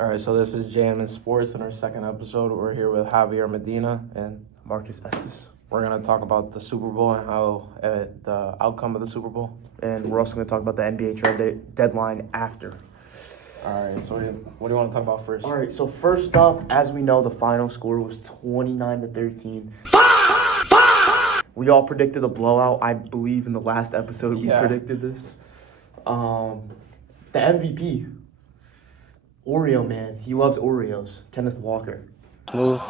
All right, so this is JM in Sports in our second episode. We're here with Javier Medina and Marcus Estes. we're going to talk about the Super Bowl and how the outcome of the Super Bowl. And we're also going to talk about the NBA trade deadline after. All right, so what do you want to talk about first? All right, so first up, as we know, the final score was 29-13. We all predicted a blowout. I believe in the last episode we predicted this. The MVP, Oreo man, he loves Oreos. Kenneth Walker. Smooth.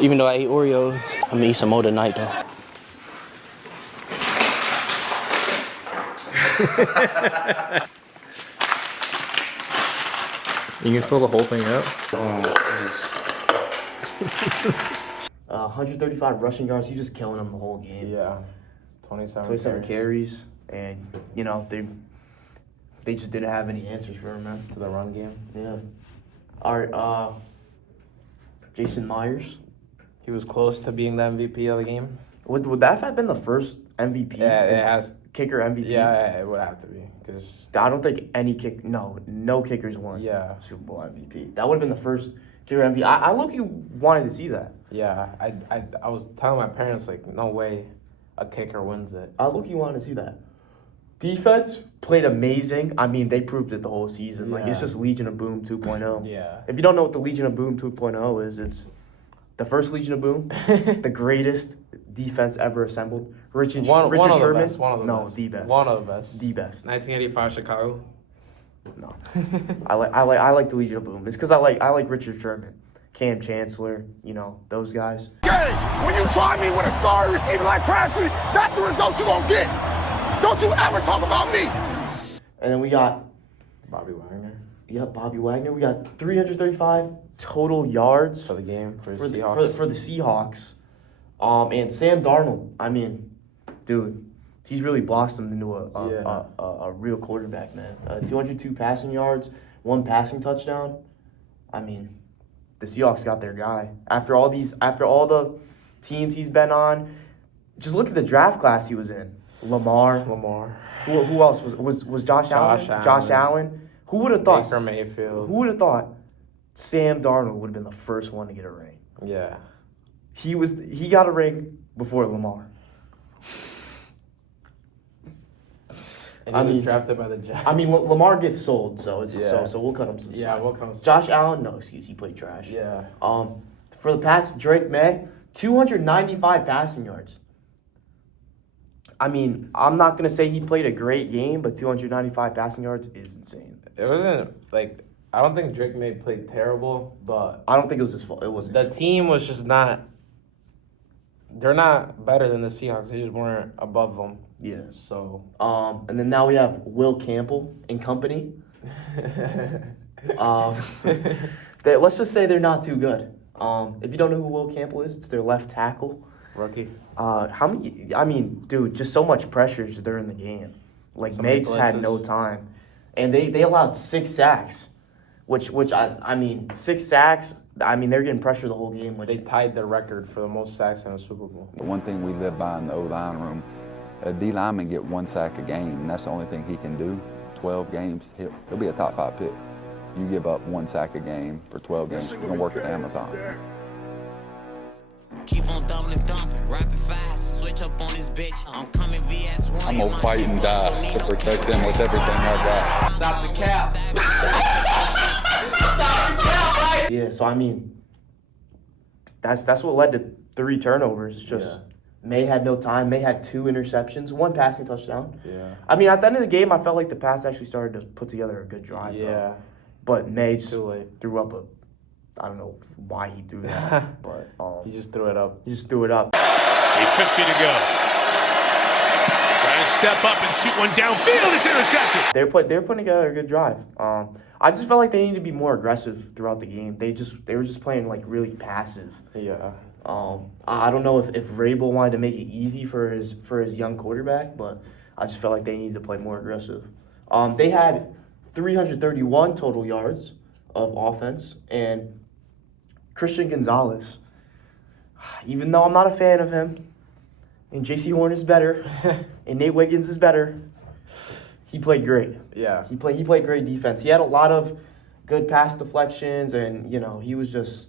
Even though I eat Oreos, I'm gonna eat some more tonight though. You can fill the whole thing up. 135 rushing yards. He's just killing them the whole game. Yeah, 27 carries. And, you know, they just didn't have any answers for him, man. to the run game. Yeah. All right, Jason Myers. He was close to being the MVP of the game. Would that have been the first MVP? Yeah, it has. Kicker MVP? Yeah, it would have to be because I don't think any no kickers won Super Bowl MVP. That would have been the first kicker MVP. I low-key wanted to see that. yeah, I was telling my parents like, no way, a kicker wins it. I low-key wanted to see that. Defense played amazing. I mean, they proved it the whole season. Like, it's Yeah. just Legion of Boom 2.0. Yeah. If you don't know what the Legion of Boom 2.0 is, it's the first Legion of Boom, the greatest defense ever assembled. Richard One of the Sherman. best. One of the no, best. the best. One of the best. The best. 1985 Chicago. No, I like the Legion of Boom. It's because I like Richard Sherman, Cam Chancellor, you know, those guys. Hey, when you try me with a sorry receiver like Crabtree, that's the result you gonna get. Don't you ever talk about me. And then we got Bobby Wagner Bobby Wagner. We got 335 total yards for the game for the for Seahawks. the Seahawks. And Sam Darnold. I mean, dude, he's really blossomed into a real quarterback, man. 202 passing yards, 1 passing touchdown. I mean, the Seahawks got their guy. After all the teams he's been on, just look at the draft class he was in. Lamar. Who else was Josh Allen? Josh Allen. Who would have thought? Baker Mayfield. Who would have thought Sam Darnold would have been the first one to get a ring? Yeah. He got a ring before Lamar. And he was drafted by the Jets. I mean, Lamar gets sold, so Yeah. so we'll cut him some slack. Yeah, we'll come. Josh Allen, no excuse, he played trash. Yeah. For the Pats, Drake May, 295 passing yards. I mean, I'm not gonna say he played a great game, but 295 passing yards is insane. It wasn't like I don't think Drake May played terrible, but I don't think it was his fault. It wasn't. the his fault. team was just not. They're not better than the Seahawks. They just weren't above them. Yeah. So. And then now we have Will Campbell and company. Let's just say they're not too good. If you don't know who Will Campbell is, it's their left tackle. Rookie. How many? I mean, dude, just so much pressure during the game. Like, So many May just had blitzes. no time, and they allowed 6 sacks, which I mean 6 sacks. I mean, they're getting pressure the whole game. Which They tied the record for the most sacks in a Super Bowl. The one thing we live by in the O-line room, a D lineman get 1 sack a game, and that's the only thing he can do. 12 games, he'll be a top 5 pick. You give up 1 sack a game for 12 games, you're gonna work at Amazon. Keep on dumping, rapid fast, switch up on this bitch. I'm coming VS1. I'm gonna fight and die to protect them with everything I got. Stop the cap. yeah, so I mean, that's what led to 3 turnovers. It's just May had no time. May had 2 interceptions, 1 passing touchdown. Yeah. I mean, at the end of the game, I felt like the Pats actually started to put together a good drive. Yeah. Though. But May just Too late. threw up I don't know why he threw that, but He just threw it up. he just threw it up. 8:50 to go. Trying to step up and shoot one downfield. It's intercepted. They're putting together a good drive. I just felt like they needed to be more aggressive throughout the game. They were just playing like really passive. Yeah. I don't know if Vrabel wanted to make it easy for his young quarterback, but I just felt like they needed to play more aggressive. They had 331 total yards of offense, and Christian Gonzalez, even though I'm not a fan of him, and J.C. Horn is better, and Nate Wiggins is better, he played great. Yeah. He played great defense. He had a lot of good pass deflections, and he was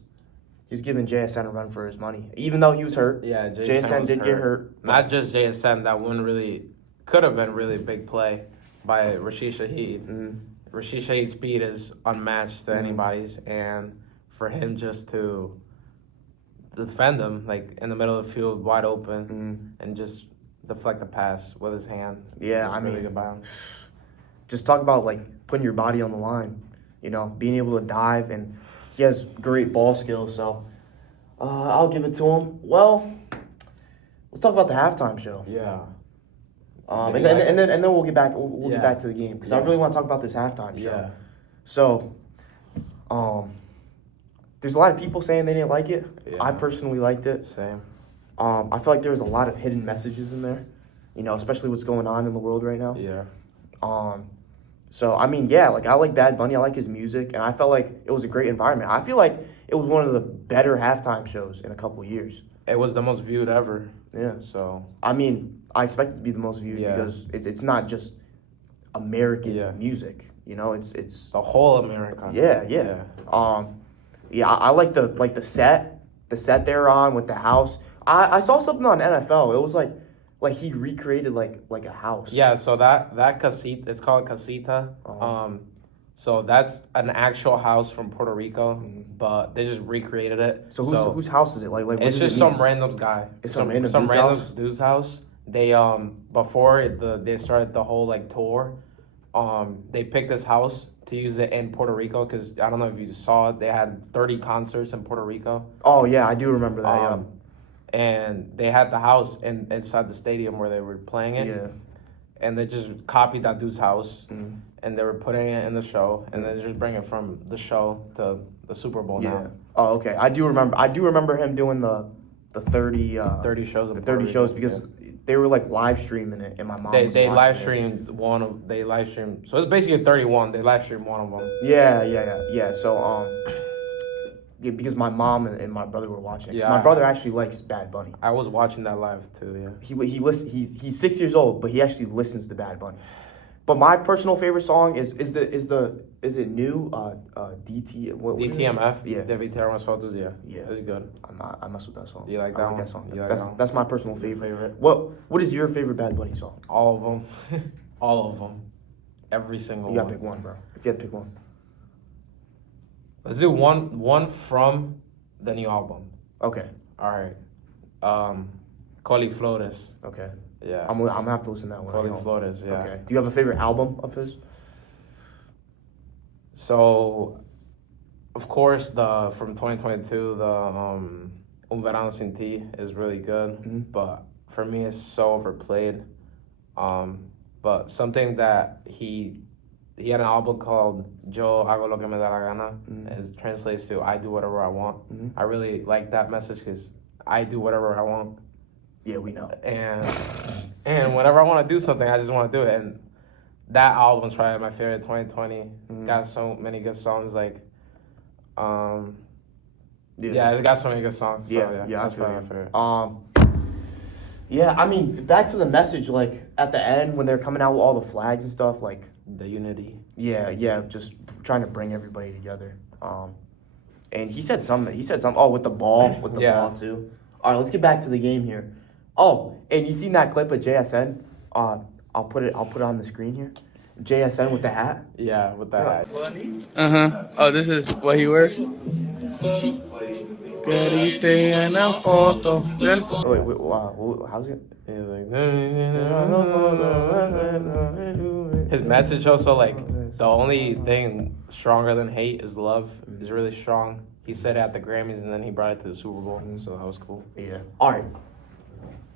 giving JSN a run for his money, even though he was hurt. Yeah, JSN did get hurt. Not just JSN. That one really could have been really big play by Rashid Shaheed. Mm-hmm. Rashid Shaheed's speed is unmatched to anybody's, and for him just to defend him like in the middle of the field, wide open, and just deflect the pass with his hand. Yeah, was I really mean, good by him. just talk about like putting your body on the line, being able to dive, and he has great ball skills. So I'll give it to him. Well, let's talk about the halftime show. Yeah. And then we'll get back. We'll get back to the game because I really want to talk about this halftime show. Yeah. So, there's a lot of people saying they didn't like it. Yeah. I personally liked it. Same. I feel like there was a lot of hidden messages in there, especially what's going on in the world right now. Yeah. So I mean, yeah, like I like Bad Bunny. I like his music, and I felt like it was a great environment. I feel like it was one of the better halftime shows in a couple of years. It was the most viewed ever. Yeah. So. I mean, I expect it to be the most viewed because it's not just American music. It's The whole America. Yeah. I like the set they're on with the house. I saw something on NFL. It was like he recreated like a house. Yeah, so that casita, it's called casita. So that's an actual house from Puerto Rico, but they just recreated it. So whose house is it? Like what it's does just it some mean? random guy. It's some random house? dude's house. They before they started the whole tour, they picked this house to use it in Puerto Rico because I don't know if you saw it. They had 30 concerts in Puerto Rico. Oh yeah, I do remember that. And they had the house inside the stadium where they were playing it. Yeah. And they just copied that dude's house, and they were putting it in the show, and then just bring it from the show to the Super Bowl now. Oh, okay. I do remember him doing the 30 30 shows. the 30 shows because they were live streaming it, and my mom was They watching live it. streamed one of they live streamed, so it's basically 31. They live streamed one of them. Yeah. So because my mom and my brother were watching it. 'Cause my brother actually likes Bad Bunny. I was watching that live too. Yeah. He's 6 years old, but he actually listens to Bad Bunny. But my personal favorite song is it new DT what DTMF. Yeah. Debí tirar más fotos. Yeah. Yeah. It's good. I mess with that song. You like that I like one? that song. You like that one? That's my personal Your favorite. favorite? What is your favorite Bad Bunny song? All of them. All of them. Every single You gotta one. pick one, bro. If you had to pick one. Let's do one from the new album. Okay. All right. Coliflores. Okay. Yeah. I'm gonna have to listen to that one. Coliflores. Yeah. Okay. Do you have a favorite album of his? So, of course, the from 2022, the Un Verano Sin Ti is really good, but for me, it's so overplayed. But something that he had an album called Yo Hago Lo Que Me Da La Gana, it translates to I do whatever I want. I really like that message because I do whatever I want. Yeah, we know. And whenever I want to do something, I just want to do it. And that album's probably my favorite 2020. It's got so many good songs. It's got so many good songs. So, I that's feel probably my favorite. I mean, back to the message, at the end when they're coming out with all the flags and stuff, The unity. just trying to bring everybody together. And he said something. Oh, with the ball too. All right, let's get back to the game here. Oh, and you seen that clip of JSN? I'll put it on the screen here. JSN with the hat. Yeah, with that hat. Oh, this is what he wears? Wait, how's it? He's like, his message also, the only thing stronger than hate is love. Is really strong. He said it at the Grammys, and then he brought it to the Super Bowl, so that was cool. Yeah. All right.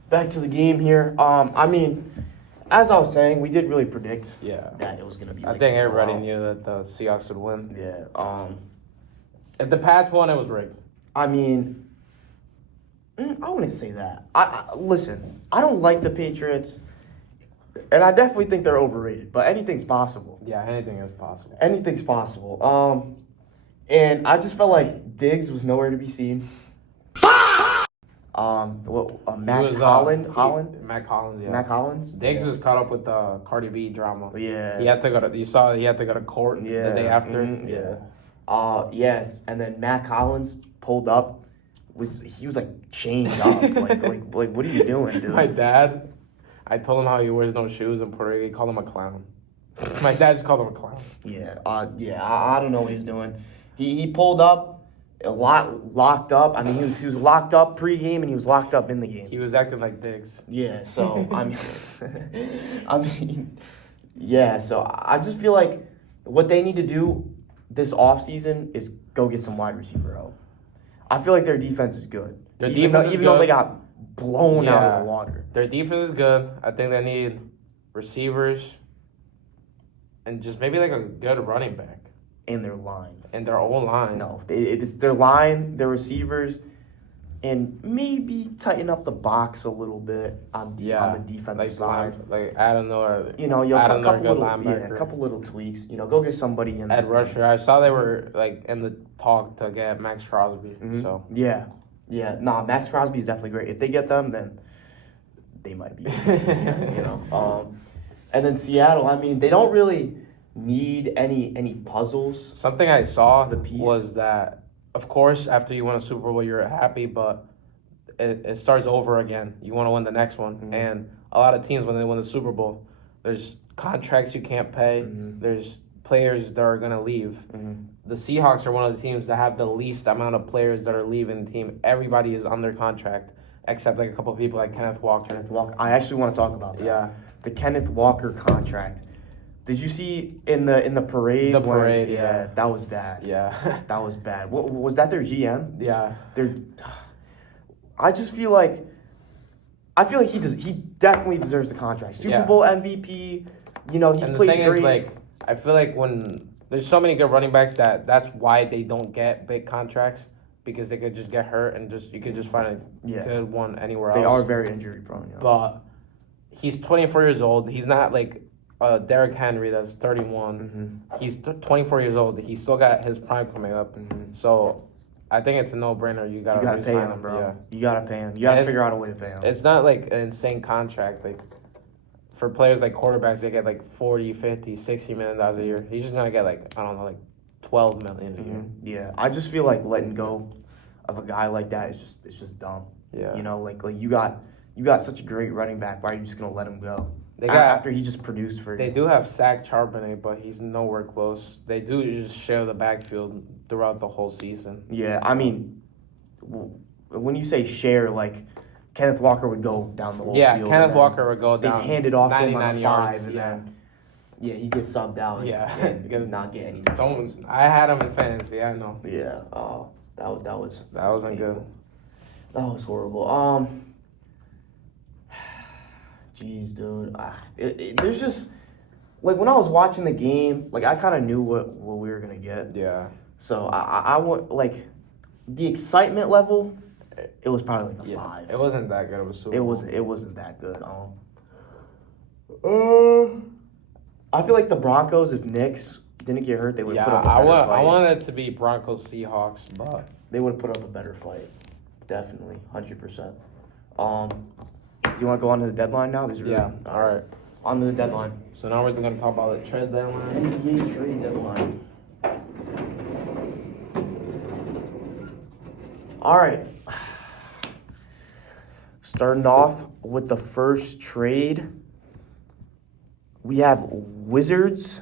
Back to the game here. I mean, as I was saying, we did really predict that it was gonna be. I think everybody knew that the Seahawks would win. Yeah. If the Pats won, it was rigged. I mean, I wouldn't say that. Listen. I don't like the Patriots, and I definitely think they're overrated. But anything's possible. Yeah, anything is possible. Anything's possible. And I just felt like Diggs was nowhere to be seen. Max Holland? Mac Hollins, yeah. Mac Hollins? Diggs was caught up with the Cardi B drama. Yeah. He had to go to court the day after. Yeah. Yes, and then Matt Collins pulled up. He was like chained up. like what are you doing, dude? My dad, I told him how he wears no shoes in Puerto Rico. He called him a clown. My dad just called him a clown. Yeah, I don't know what he's doing. He pulled up, a lot locked up. I mean, he was locked up pregame and he was locked up in the game. He was acting like Diggs. Yeah, so yeah. So I just feel like what they need to do this offseason is go get some wide receiver help. I feel like their defense is good. Even though they got blown out of the water. Their defense is good. I think they need receivers and just maybe like a good running back. In their line. And their own line. No, it's their line, their receivers, and maybe tighten up the box a little bit on the defensive side. Like Adam Miller. You know, a couple little tweaks. You know, go get somebody in. Ed Rusher. I saw they were like in the talk to get Max Crosby. Mm-hmm. So yeah. Max Crosby is definitely great. If they get them, then they might be. You know, and then Seattle. I mean, they don't really need any puzzles. Something I saw was that, of course, after you win a Super Bowl, you're happy, but it starts over again. You want to win the next one. Mm-hmm. And a lot of teams, when they win the Super Bowl, there's contracts you can't pay. Mm-hmm. There's players that are going to leave. Mm-hmm. The Seahawks are one of the teams that have the least amount of players that are leaving the team. Everybody is under contract, except like a couple of people like Kenneth Walker. I actually want to talk about that. Yeah. The Kenneth Walker contract. Did you see in the parade? The parade, yeah. That was bad. Yeah. That was bad. What, was that their GM? Yeah. I just feel like he definitely deserves the contract. Super Bowl MVP. You know, he's played great. And the thing is, like, I feel like when there's so many good running backs that's why they don't get big contracts, because they could just get hurt and you could just find a good one anywhere else. They are very injury prone. Yeah. But he's 24 years old. He's not like Derrick Henry that's 31. Mm-hmm. He's 24 years old. He's still got his prime coming up. Mm-hmm. So I think it's a no-brainer. You gotta pay him, bro. Yeah. You gotta pay him. You gotta figure out a way to pay him. It's not like an insane contract. Like for players like quarterbacks, they get like 40, 50, 60 million dollars a year. He's just gonna get like 12 million a year. Yeah, I just feel like letting go of a guy like that is just dumb. Yeah. You know, like you got such a great running back. Why are you just gonna let him go? After he just produced for you. They do have Zach Charbonnet, but he's nowhere close. They do just share the backfield throughout the whole season. Yeah, I mean, when you say share, like Kenneth Walker would go down the whole field. Yeah, Kenneth Walker would go down. They'd hand it off to him on 5, yards, and then he gets subbed out. And not get any. I had him in fantasy. I know. Yeah. Oh, that wasn't good. That was horrible. Jeez, dude. There's just like when I was watching the game, like I kind of knew what we were gonna get. Yeah. So I want like the excitement level. It was probably like a 5. It wasn't that good. It wasn't that good. I feel like the Broncos, if Knicks didn't get hurt, they would put up a better fight. I wanted it to be Broncos Seahawks, but they would have put up a better fight. Definitely, 100%. Do you want to go on to the deadline now? All right. On to the deadline. So now we're going to talk about the trade deadline. NBA trade deadline. All right. Starting off with the first trade, we have Wizards.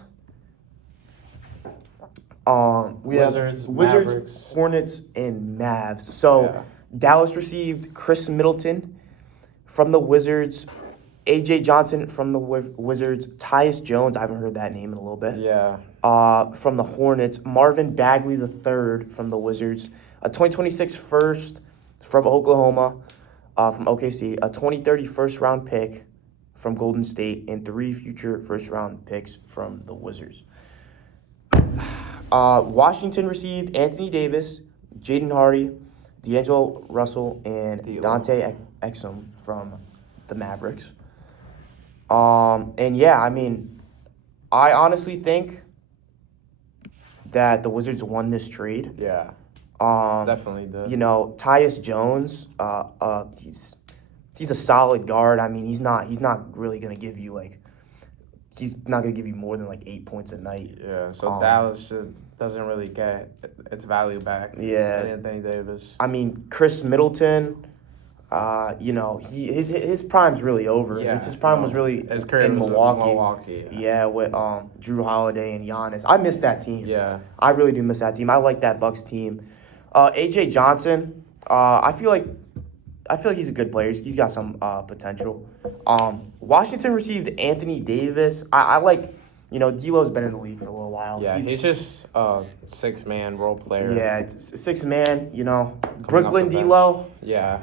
Wizards, Mavericks. Hornets, and Mavs. So Dallas received Chris Middleton from the Wizards, AJ Johnson from the Wizards, Tyus Jones, I haven't heard that name in a little bit. Yeah. From the Hornets, Marvin Bagley III from the Wizards, a 2026 first from Oklahoma, from OKC, a 2030 first-round pick from Golden State, and 3 future first-round picks from the Wizards. Washington received Anthony Davis, Jaden Hardy, D'Angelo Russell, and Dante Exum from the Mavericks. And yeah, I mean, I honestly think that the Wizards won this trade. Yeah. Definitely did. You know, Tyus Jones, he's a solid guard. I mean, he's not really gonna give you like he's not gonna give you more than like 8 points a night. Yeah, so Dallas just doesn't really get its value back. Yeah. Anthony Davis. I mean, Chris Middleton, you know, his prime's really over. Yeah, His prime was really his career in was Milwaukee. Yeah. Yeah, with Drew Holiday and Giannis. I miss that team. Yeah. I really do miss that team. I like that Bucks team. AJ Johnson, I feel like he's a good player. He's got some potential. Washington received Anthony Davis. I like, you know, D'Lo's been in the league for a little while. Yeah, he's just a 6-man role player. Yeah, it's 6-man, you know. Coming Brooklyn off the bench. D'Lo, Yeah.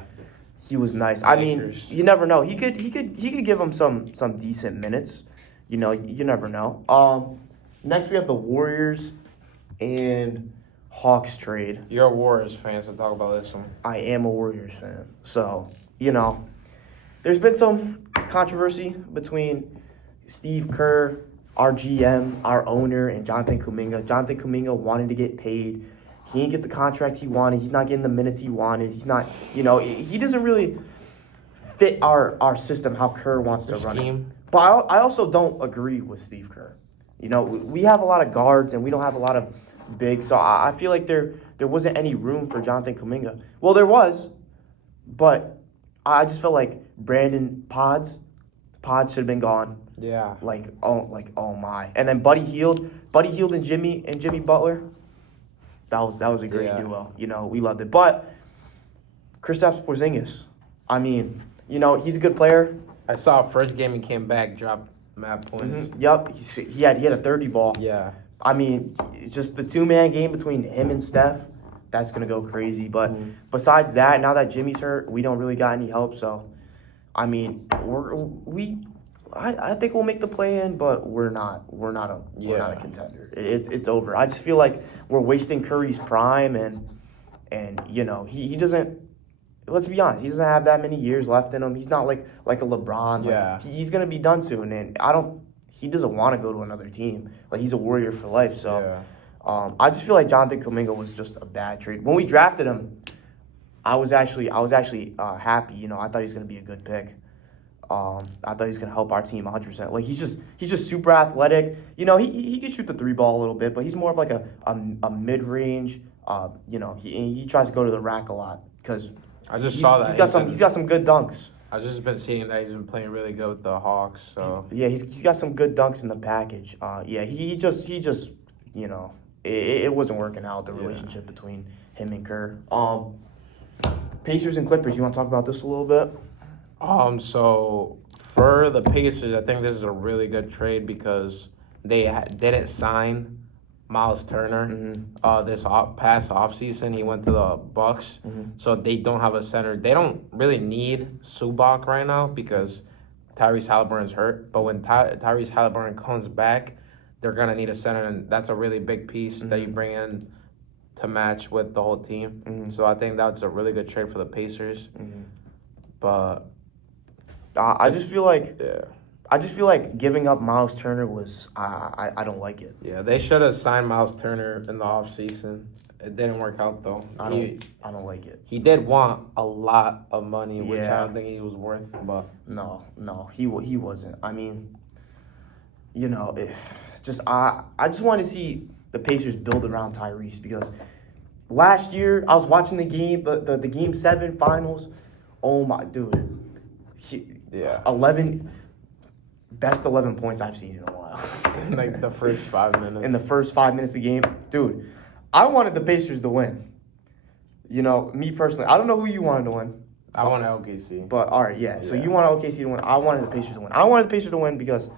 he was nice. I mean, Lakers. you never know. He could give him some decent minutes. You know, you never know. Next we have the Warriors and Hawks trade. You're a Warriors fan, so talk about this one. I am a Warriors fan. So, you know, there's been some controversy between Steve Kerr, our GM, our owner, and Jonathan Kuminga. Jonathan Kuminga wanted to get paid. He didn't get the contract he wanted. He's not getting the minutes he wanted. He's not, you know, he doesn't really fit our system, how Kerr wants to run it. But I also don't agree with Steve Kerr. You know, we have a lot of guards and we don't have a lot of big, so I feel like there wasn't any room for Jonathan Kuminga. Well, there was, but I just felt like Brandon Pods should have been gone. Yeah. Oh my. And then Buddy Hield and Jimmy Butler. That was a great duo. You know, we loved it. But Kristaps Porzingis, I mean, you know, he's a good player. I saw first game he came back, dropped mad points. Mm-hmm. Yep, he had a 30 ball. Yeah. I mean, just the 2-man game between him and Steph, that's going to go crazy. But besides that, now that Jimmy's hurt, we don't really got any help. So, I mean, I think we'll make the play-in, but we're not a contender. It's over. I just feel like we're wasting Curry's prime, and you know, he doesn't. Let's be honest, he doesn't have that many years left in him. He's not like a LeBron. Yeah. He's going to be done soon, and he doesn't want to go to another team. Like, he's a Warrior for life. So, I just feel like Jonathan Kuminga was just a bad trade. When we drafted him, I was actually happy. You know, I thought he was going to be a good pick. I thought he was going to help our team 100%. Like, he's just super athletic. You know, he can shoot the 3-ball a little bit, but he's more of like a mid-range. You know, he tries to go to the rack a lot because I just saw that. He's got some good dunks. I've just been seeing that he's been playing really good with the Hawks. So yeah, he's got some good dunks in the package. Yeah, he just you know, it wasn't working out, the relationship between him and Kerr. Pacers and Clippers. You want to talk about this a little bit? So for the Pacers, I think this is a really good trade because they didn't sign Miles Turner this past offseason. He went to the Bucks, so they don't have a center. They don't really need Zubac right now because Tyrese Halliburton's hurt. But when Tyrese Halliburton comes back, they're going to need a center, and that's a really big piece that you bring in to match with the whole team. So I think that's a really good trade for the Pacers. But I just feel like giving up Miles Turner was I don't like it. Yeah, they should have signed Miles Turner in the offseason. It didn't work out though. I don't like it. He did want a lot of money, which Yeah. I don't think he was worth. But No, he wasn't. I mean, you know, I just want to see the Pacers build around Tyrese because last year I was watching the game, the Game 7 finals. Oh my dude, 11 points I've seen in a while. like the first 5 minutes. In the first 5 minutes of the game, dude, I wanted the Pacers to win. You know, me personally, I don't know who you wanted to win. I wanted OKC. But all right, yeah. So you wanted OKC to win. I wanted the Pacers to win. I wanted the Pacers to win because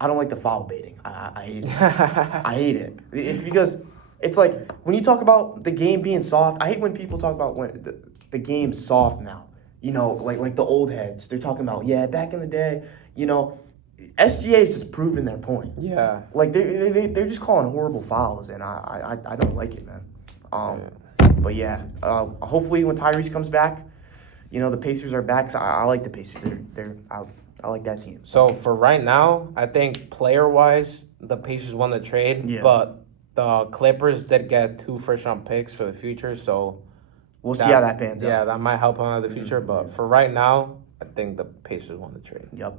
I don't like the foul baiting. I hate it. I hate it. It's because it's like when you talk about the game being soft. I hate when people talk about when the game's soft now. You know, like the old heads. They're talking about back in the day. You know, SGA is just proving their point. Yeah. Like they're just calling horrible fouls, and I don't like it, man. But yeah, hopefully when Tyrese comes back, you know the Pacers are back. So I like the Pacers. I like that team. So for right now, I think player-wise, the Pacers won the trade. Yeah. But the Clippers did get 2 first-round picks for the future, so we'll see how that pans out. Yeah, that might help them out in the future. But for right now, I think the Pacers won the trade. Yep.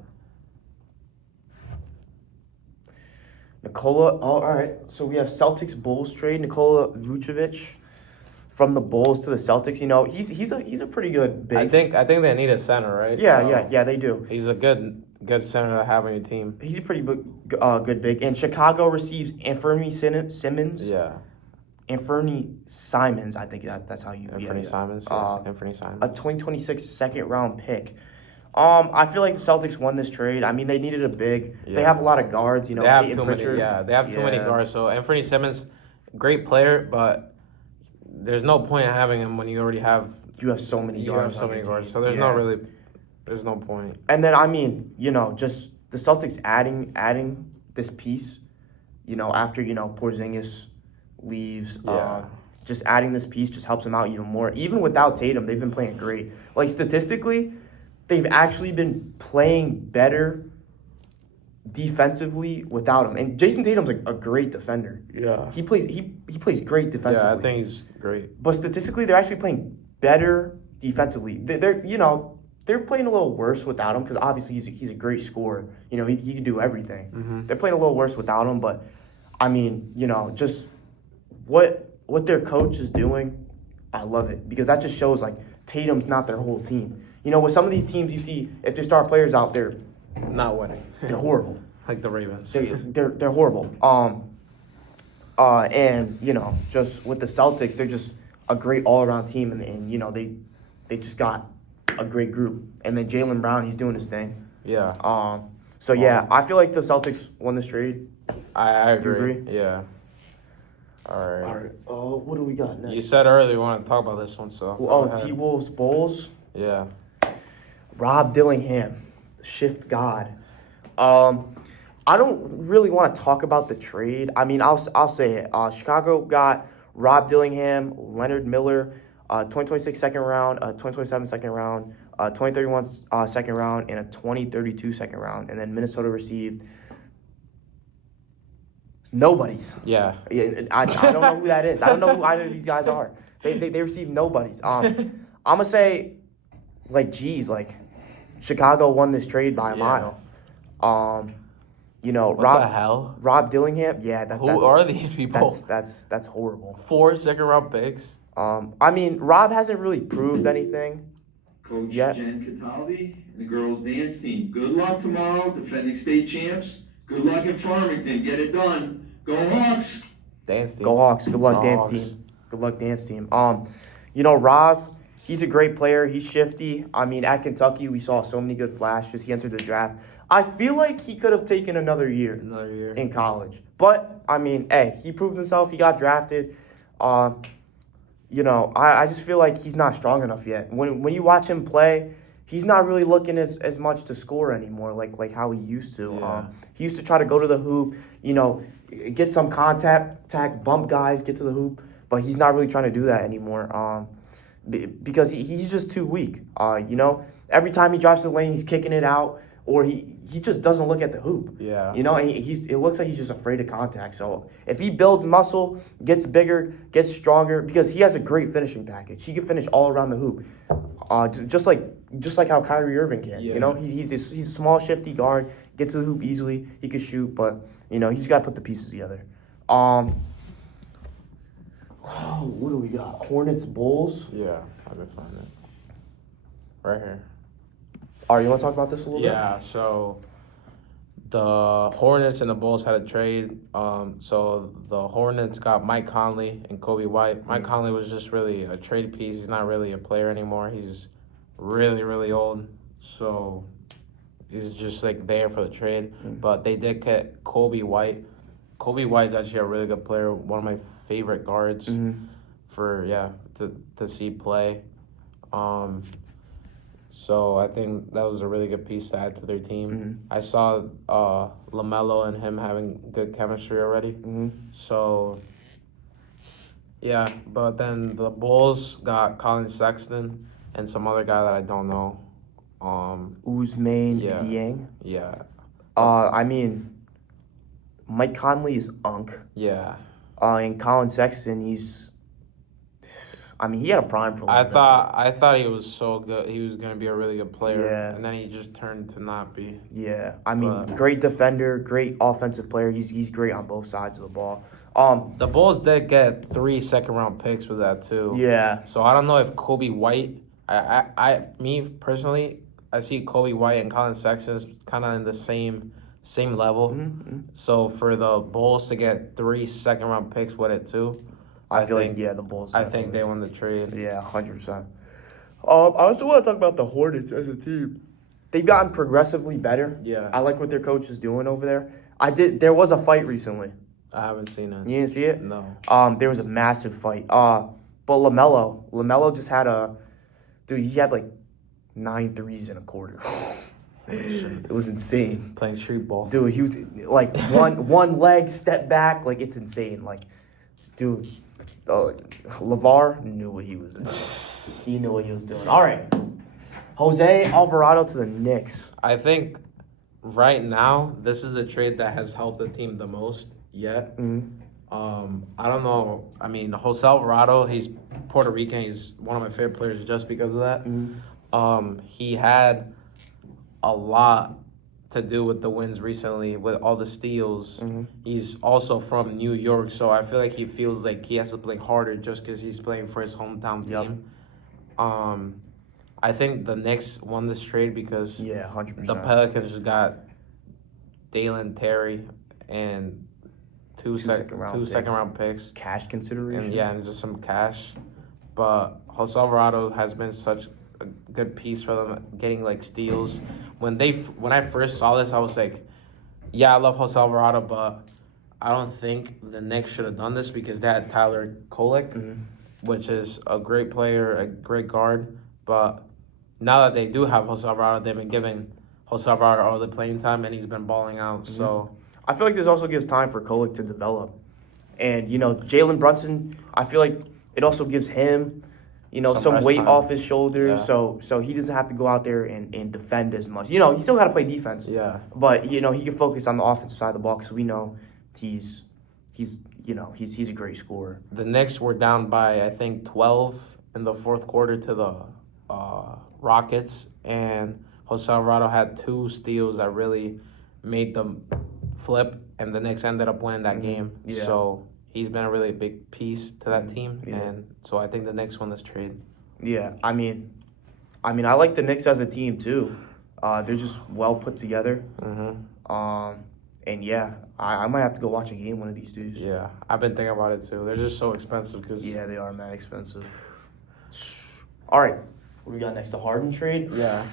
Nikola. Oh, all right. So we have Celtics Bulls trade Nikola Vucevic from the Bulls to the Celtics. You know, he's a pretty good big. I think they need a center, right? Yeah, they do. He's a good center to have on your team. He's a pretty good big. And Chicago receives Anthony Simmons. Yeah. Anthony Simons, I think that's how you. Anthony Simons. Yeah. Anthony Simons. A 2026 second round pick. I feel like the Celtics won this trade. I mean, they needed a big. Yeah. They have a lot of guards. You know, they have Peyton too Pritchard. many. Yeah, they have too many guards. So Anthony Simmons, great player, but there's no point in having him when you already have. You have so many guards. You have so many guards. So there's there's no point. And then I mean, you know, just the Celtics adding this piece, you know, after Porzingis leaves. Yeah. Just adding this piece just helps them out even more. Even without Tatum, they've been playing great. Like statistically, they've actually been playing better defensively without him. And Jason Tatum's a great defender. Yeah. He plays great defensively. Yeah, I think he's great. But statistically, they're actually playing better defensively. They're playing a little worse without him because obviously he's a great scorer. You know, he can do everything. Mm-hmm. They're playing a little worse without him, but I mean, you know, just what their coach is doing, I love it because that just shows like Tatum's not their whole team. You know, with some of these teams, you see if their star players out there, not winning. They're horrible. Like the Ravens. They're horrible. And you know, just with the Celtics, they're just a great all around team, and you know they just got a great group. And then Jaylen Brown, he's doing his thing. Yeah. So yeah, I feel like the Celtics won this trade. I agree. You agree? Yeah. All right. All right. What do we got next? You said earlier you want to talk about this one, so. T-Wolves Bulls. Yeah. Rob Dillingham, shift god. I don't really want to talk about the trade. I mean, I'll say it. Chicago got Rob Dillingham, Leonard Miller, 2026 second round, 2027 second round, 2031 second round, and a 2032 second round. And then Minnesota received nobodies. Yeah. I don't know who that is. I don't know who either of these guys are. They received nobodies. I'm gonna say, like, geez, like, Chicago won this trade by a mile. You know, what the hell? Rob Dillingham, yeah. Who are these people? That's horrible. 4 second-round picks. I mean, Rob hasn't really proved anything. Coach yet. Jen Cataldi and the girls' dance team. Good luck tomorrow, defending state champs. Good luck in Farmington. Get it done. Go Hawks. Dance team. Go Hawks. Good luck, dance team. Good luck, dance team. You know, Rob, he's a great player. He's shifty. I mean, at Kentucky, we saw so many good flashes. He entered the draft. I feel like he could have taken another year in college. But, I mean, hey, he proved himself. He got drafted. You know, I just feel like he's not strong enough yet. When you watch him play, he's not really looking as much to score anymore like how he used to. Yeah. He used to try to go to the hoop, you know, get some contact, bump guys, get to the hoop. But he's not really trying to do that anymore because he's just too weak. You know, every time he drives to the lane, he's kicking it out. Or he just doesn't look at the hoop. Yeah. You know, and it looks like he's just afraid of contact. So if he builds muscle, gets bigger, gets stronger, because he has a great finishing package. He can finish all around the hoop. Just like how Kyrie Irving can. Yeah. You know, he's a small, shifty guard, gets to the hoop easily. He can shoot, but you know, he's got to put the pieces together. What do we got? Hornets, Bulls. Yeah, I've been finding it. Right here. All right, you want to talk about this a little bit? Yeah, so the Hornets and the Bulls had a trade. So the Hornets got Mike Conley and Kobe White. Mike Conley was just really a trade piece. He's not really a player anymore. He's really, really old. So he's just like there for the trade. But they did get Kobe White. Kobe White's actually a really good player. One of my favorite guards to see play. So I think that was a really good piece to add to their team. Mm-hmm. I saw LaMelo and him having good chemistry already. Mm-hmm. So, yeah. But then the Bulls got Colin Sexton and some other guy that I don't know. Ousmane Dieng. Yeah. I mean, Mike Conley is unk. Yeah. And Colin Sexton, he's... I mean, he had a prime for a I little bit. thought he was so good. He was gonna be a really good player, Yeah. and then he just turned to not be. Yeah, I mean, But- great defender, great offensive player. He's great on both sides of the ball. The Bulls did get 3 second-round picks with that too. Yeah, So I don't know if Kobe White. Me personally, I see Kobe White and Colin Sexton kind of in the same level. Mm-hmm. So for the Bulls to get 3 second-round picks with it too, I feel think, like the Bulls. I think they won the trade. Yeah, 100%. I also want to talk about the Hornets as a team. They've gotten progressively better. Yeah. I like what their coach is doing over there. There was a fight recently. I haven't seen it. You didn't see it? No. There was a massive fight. But LaMelo just had he had like 9 threes in a quarter. It was insane. Playing street ball. Dude, he was like one leg step back, like it's insane. Like, dude, LeVar knew what he was doing. He knew what he was doing. All right, Jose Alvarado to the Knicks. I think right now this is the trade that has helped the team the most yet. I don't know. I mean, Jose Alvarado, he's Puerto Rican. He's one of my favorite players just because of that. He had a lot to do with the wins recently with all the steals. He's also from New York, so I feel like he feels like he has to play harder just because he's playing for his hometown team. I think the Knicks won this trade because 100%. the Pelicans got Dalen Terry and two second round picks. Cash consideration. And just some cash. But Jose Alvarado has been such a good piece for them, getting like steals. When I first saw this, I was like, yeah, I love Jose Alvarado, but I don't think the Knicks should have done this because they had Tyler Kolek, which is a great player, a great guard. But now that they do have Jose Alvarado, they've been giving Jose Alvarado all the playing time, and he's been balling out. So I feel like this also gives time for Kolek to develop. And, Jalen Brunson, I feel like it also gives him, some rest weight time. off his shoulders. Yeah. So he doesn't have to go out there and defend as much. He still got to play defense. yeah. But, he can focus on the offensive side of the ball because we know he's a great scorer. The Knicks were down by, I think, 12 in the fourth quarter to the Rockets, and Jose Alvarado had 2 steals that really made them flip, and the Knicks ended up winning that game. Yeah. So he's been a really big piece to that team, Yeah. and so I think the Knicks won this trade. Yeah, I mean, I like the Knicks as a team too. They're just well put together. And yeah, I might have to go watch a game one of these days. Yeah, I've been thinking about it too. They're just so expensive because Yeah, they are mad expensive. All right, what do we got next? The Harden trade? yeah.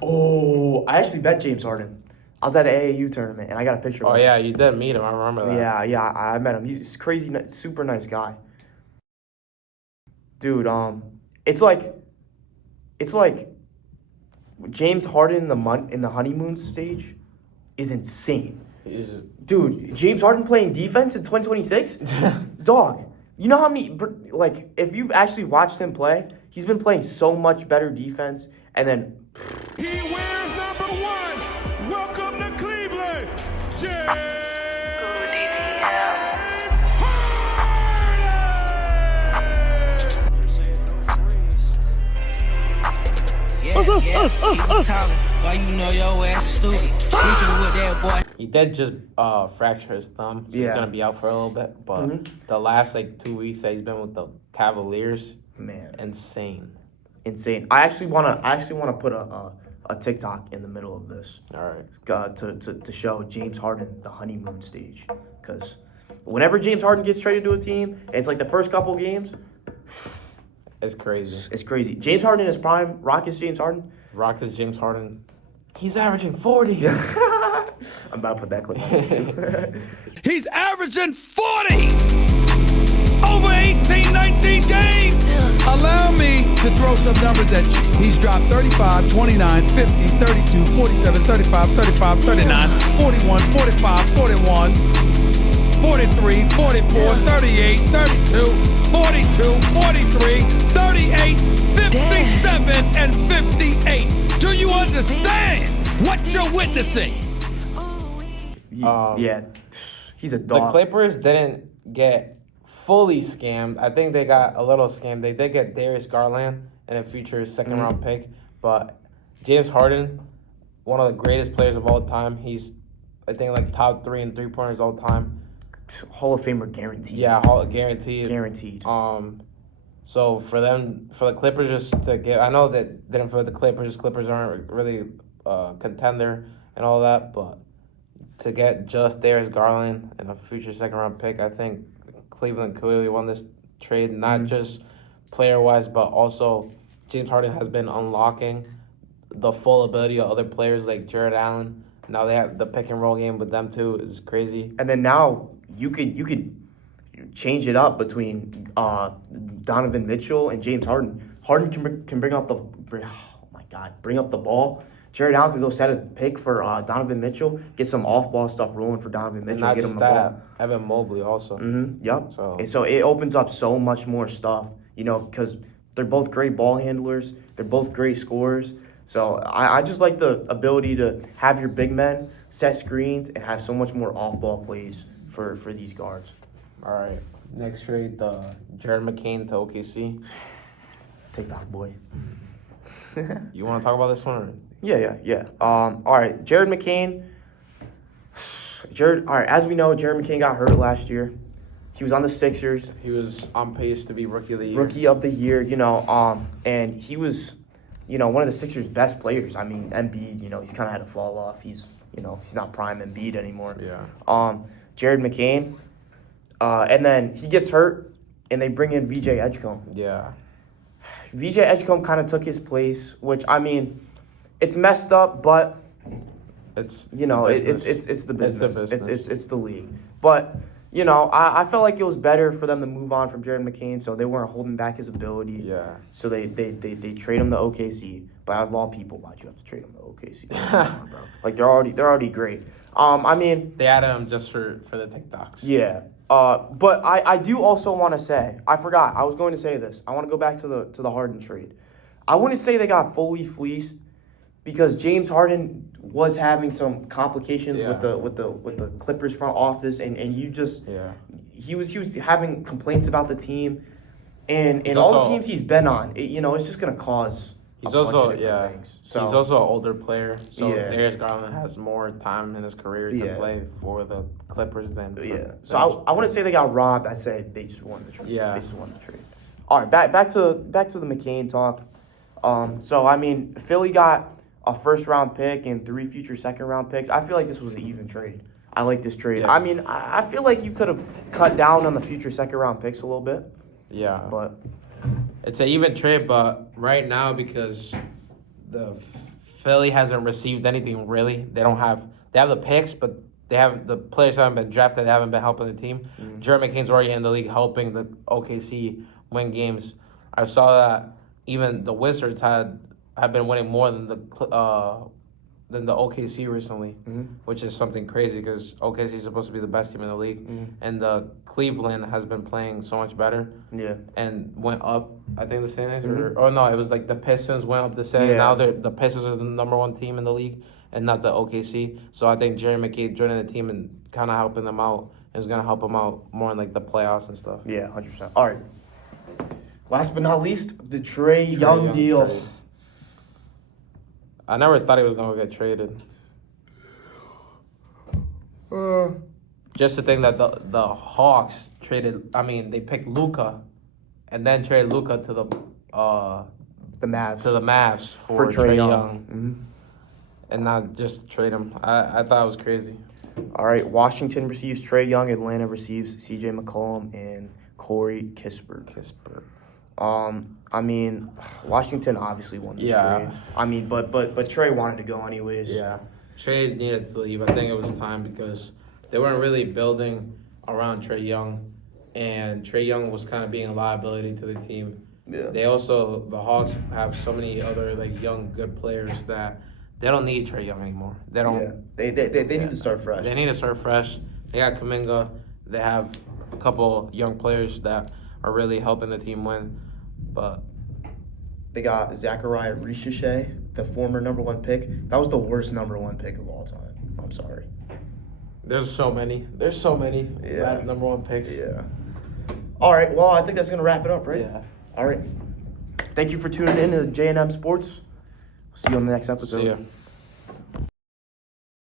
Oh, I actually bet James Harden. I was at an AAU tournament and I got a picture of Oh him. yeah, you did meet him. I remember that. Yeah, I met him. He's crazy, super nice guy. Dude, it's like James Harden in the honeymoon stage is insane. Dude, James Harden playing defense in 2026? Dog, you know how many, if you've actually watched him play, he's been playing so much better defense, and then... He wears number 1. Welcome to Cleveland, James Why you know your ass stupid? With that boy. He did just fracture his thumb. So Yeah. He's gonna be out for a little bit. But the last 2 weeks that he's been with the Cavaliers, Man, insane. insane. I actually wanna put a TikTok in the middle of this. All right. To show James Harden the honeymoon stage. Because whenever James Harden gets traded to a team, it's like the first couple games, It's crazy. it's crazy. James Harden in his prime, Rockets James Harden. Rockets James Harden, he's averaging 40. I'm about to put that clip on YouTube. He's averaging 40 over 18, 19 games. Allow me to throw some numbers at you. He's dropped 35, 29, 50, 32, 47, 35, 35, 39, 41, 45, 41, 43, 44, 38, 32, 42, 43, 38, 57, and 58. Do you understand what you're witnessing? Yeah, he's a The dog. Clippers didn't get fully scammed. I think they got a little scammed. They did get Darius Garland and a future second-round pick, but James Harden, one of the greatest players of all time. He's, I think, like top 3 in three-pointers all time. Hall of Famer guaranteed. Yeah, guaranteed. Guaranteed. So for the Clippers just to get, I know that didn't for the Clippers. Clippers aren't really contender and all that, but to get just Darius Garland and a future second-round pick, I think Cleveland clearly won this trade, not just player-wise, but also James Harden has been unlocking the full ability of other players like Jared Allen. Now they have the pick-and-roll game with them, too, is crazy. And then now you could change it up between Donovan Mitchell and James Harden. Harden can bring up the ball. Jared Allen could go set a pick for Donovan Mitchell, get some off-ball stuff rolling for Donovan Mitchell, Not get just him the that, ball. Evan Mobley also. Yep. So. And so it opens up so much more stuff, because they're both great ball handlers. They're both great scorers. So I just like the ability to have your big men set screens and have so much more off-ball plays for these guards. All right. Next trade, Jared McCain to OKC. TikTok boy. You want to talk about this one? Or? Yeah. All right, Jared McCain. All right, as we know, Jared McCain got hurt last year. He was on the Sixers. He was on pace to be Rookie of the Year. Rookie of the Year, and he was, one of the Sixers' best players. I mean, Embiid, he's kind of had a fall off. He's not prime Embiid anymore. Yeah. Jared McCain, and then he gets hurt, and they bring in VJ Edgecombe. Yeah. VJ Edgecombe kind of took his place, which, I mean, it's messed up, but it's the business. It's the business. It's the league. But I felt like it was better for them to move on from Jared McCain, so they weren't holding back his ability. Yeah. So they trade him to OKC. But out of all people, why'd you have to trade him to OKC? Come on, bro. Like they're already great. I mean, they added him just for the TikToks. Yeah. But I do also want to say, I forgot. I was going to say this. I want to go back to the Harden trade. I wouldn't say they got fully fleeced because James Harden was having some complications with the Clippers front office, and he was having complaints about the team, and all the teams he's been on. It's just gonna cause. He's bunch of also different things. So, he's also an older player, so Darius Garland has more time in his career to play for the Clippers than So I wouldn't say they got robbed. I say they just won the trade. Yeah, they just won the trade. All right, back to the McCain talk. So I mean, Philly got a first-round pick and 3 future second-round picks. I feel like this was an even trade. I like this trade. Yeah. I mean, I feel like you could have cut down on the future second-round picks a little bit. Yeah, but it's an even trade. But right now, because the Philly hasn't received anything really, they have the picks, but they have the players haven't been drafted. They haven't been helping the team. Jared McCain's already in the league helping the OKC win games. I saw that even the Wizards have been winning more than the OKC recently, which is something crazy because OKC is supposed to be the best team in the league, and the Cleveland has been playing so much better. Yeah, and went up. I think the standings, or no, it was like the Pistons went up the standings. Now the Pistons are the number 1 team in the league, and not the OKC. So I think Jared McCain joining the team and kind of helping them out is gonna help them out more in like the playoffs and stuff. Yeah, 100%. All right. Last but not least, the Trae Young deal. Trade. I never thought he was going to get traded. Just to think that the Hawks they picked Luka and then traded Luka to the Mavs. To the Mavs for Trae Young. And not just trade him. I thought it was crazy. All right, Washington receives Trae Young. Atlanta receives C.J. McCollum and Corey Kispert. I mean, Washington obviously won this trade. I mean, but Trae wanted to go anyways. Yeah, Trae needed to leave. I think it was time because they weren't really building around Trae Young, and Trae Young was kind of being a liability to the team. Yeah. The Hawks have so many other young good players that they don't need Trae Young anymore. They don't. Yeah. They need to start fresh. They need to start fresh. They got Kuminga. They have a couple young players that are really helping the team win, but they got Zachariah Richeche, the former number 1 pick. That was the worst number 1 pick of all time. I'm sorry. There's so many. Number 1 picks. Yeah. All right. Well, I think that's gonna wrap it up, right? Yeah. All right. Thank you for tuning in to J&M Sports. See you on the next episode. See ya.